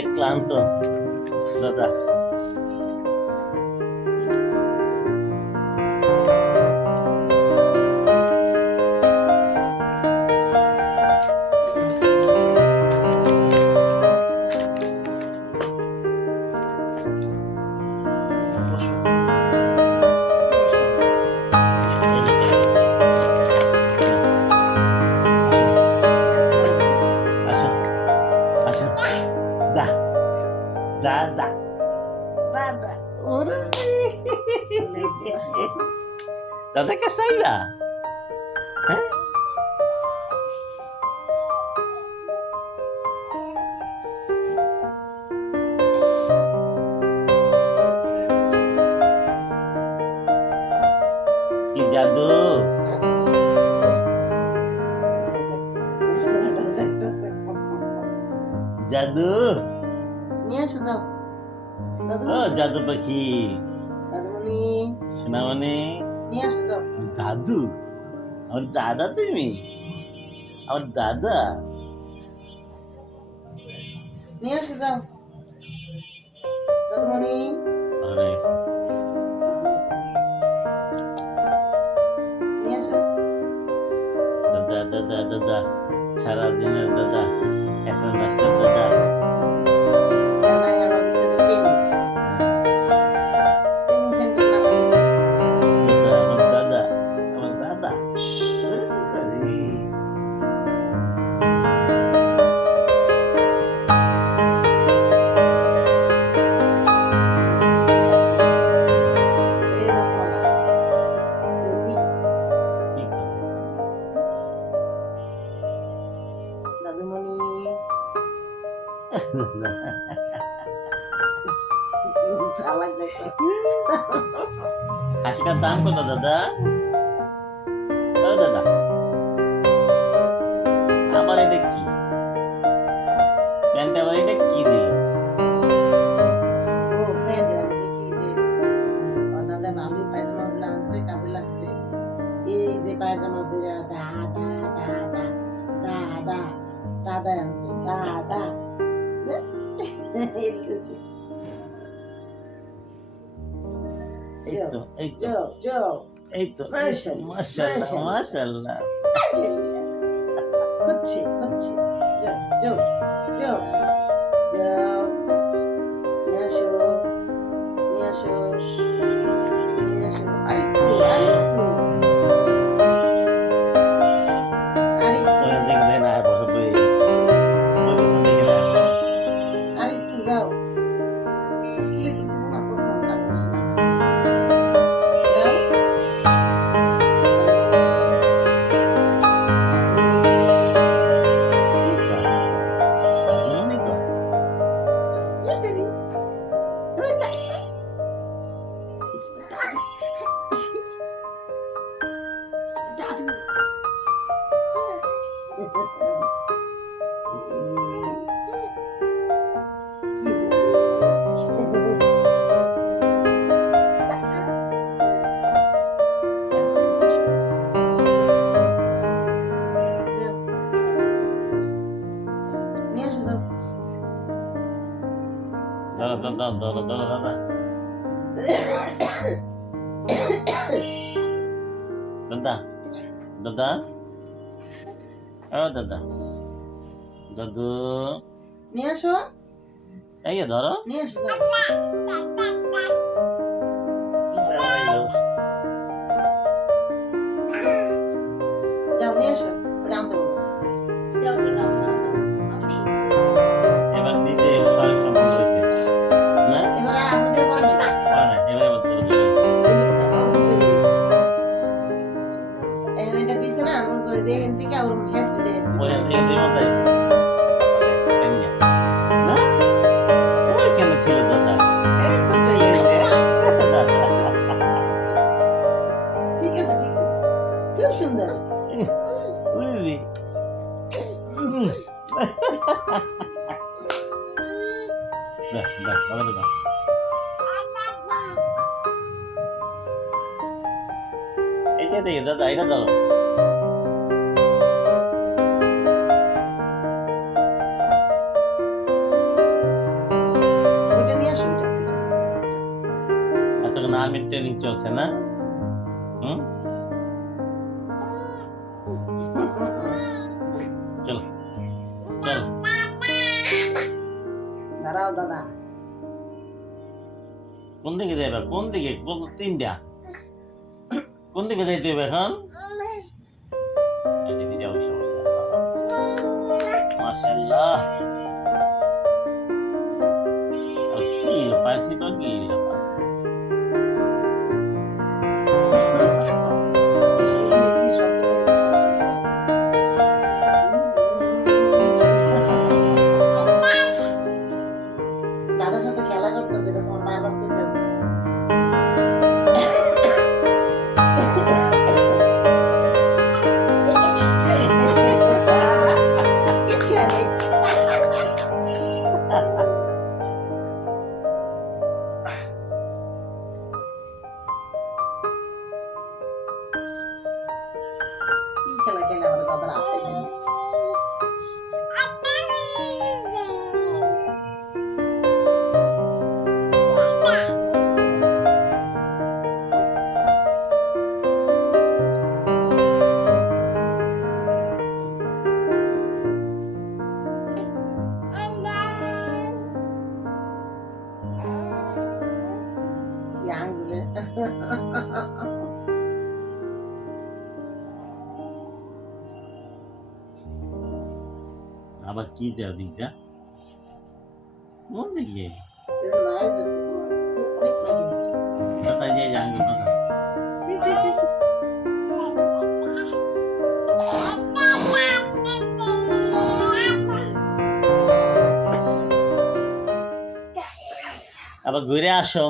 অনেক ক্লান্ত দাদা। দাদা দাদা ওরে দাদা কাছে আইবা হ্যাঁ কি জাদু জাদু নিয়ে আসো যাও দাদু ও জাদু পাখি দাদুমণি সোনামণি নিয়ে আসো যাও দাদু আমার দাদা তুমি আমার দাদা নিয়ে আসো যাও দাদুমণি ভালো লাগছে নিয়ে আসো দাদা দাদা দাদা সারাদিনের দাদা এখন নাস্তার দাদা নাই আমার দিতেছে ট্রেনিং সেন্টার নামা দিছে দাদা আমার দাদা আমার দাদা আরে, এই রকমালা লুঙ্গি কি করবে? দাদুমণি চালাক দেখো হাসিটার দাম কত দাদা ও দাদা আবার এটা কি প্যান্ট আবার এটা কি দিল ও প্যান্ট আমি কি যে দাদা ভালোই পায়জামা গুলো আনছে কাজে লাগছে এই যে পায়জামা ধরে দাদা দাদা দাদা দাদা আনছে দাদা এদিকে হচ্ছে এই তো এই তো যাও যাও এই তো মাশাআল্লাহ, মাশাআল্লাহ মাশাআল্লাহ। মাশাআল্লাহ হচ্ছে হচ্ছে যাও যাও যাও যাও নিয়ে আসো নিয়ে আসো নিয়ে আসো আরেকটু আরেকটু আরেকটু ওরা দেখবে না বসে বই দেখে না আরেকটু যাও কিছু দিব না প্রথম তারপর যাও নিয়ে আসো যাও দাঁড়া দাঁড়া দাঁড়া দাঁড়া দাঁড়া দাদা দাদা ও দাদা দাদু নিয়ে আসো এই যে ধরো নিয়ে আসো যাও যাও নিয়ে আসো ওটা আনতে বলো এবার দিতে সহায়ক সম্ভব হয়েছে না এবারে আমাদের পরে নেবে এবার এবার ধরে ধরে এখন এটা দিছে না মনে করে যে এখান থেকে ওর হেসতে দে ওই এই যে মত আছে না ওই কেন ছিল দাদা এই তো চলে গেছে ঠিক আছে খুব সুন্দর উরি দা দা বাবা দা এই যে দেখে দাদা এটা দাও চলছে না? হুম, চল চল। দাঁড়াও দাদা, কোন দিকে যাইবা? কোন দিকে? তিনটা কোন দিকে যাইতে হবে এখন? এদিকে যাও, সমস্যা মাশাআল্লাহ। আর কি পাইছি তো কি কি শব্দ দাদার সাথে খেলা করতেছে, এটা তোমার বারবার কইতেছে। কি খেলা খেলে আমার দাদার আস্তে আঙ্গুলে আবার কি যাও দিকটা? কোন দিকে? নয়েজ আছে, অনেক মাইকিং করছে। কোথায় যাই জাঙ্গি কথা? আবার ঘুরে আসো।